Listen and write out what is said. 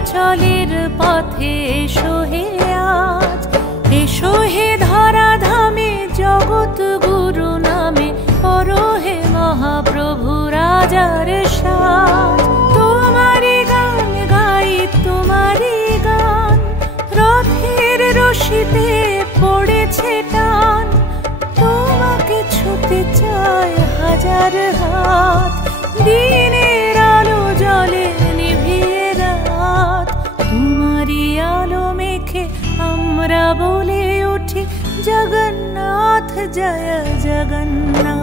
নীলাচলের পথে এসো হে আজ, এসো হে ধরা ধামে জগৎ গুরু নামে করো হে মহাপ্রভু রাজার সাজ। তোমারি গান গাই তোমারি গান, রথের রশিতে পড়েছে টান, তোমাকে ছুতে চায় হাজার হাত। দিনের আলো জলে নিভিয়ে রাত, তোমারি আলো মেখে আমরা বলে উঠি জগন্নাথ জয় জগন্নাথ।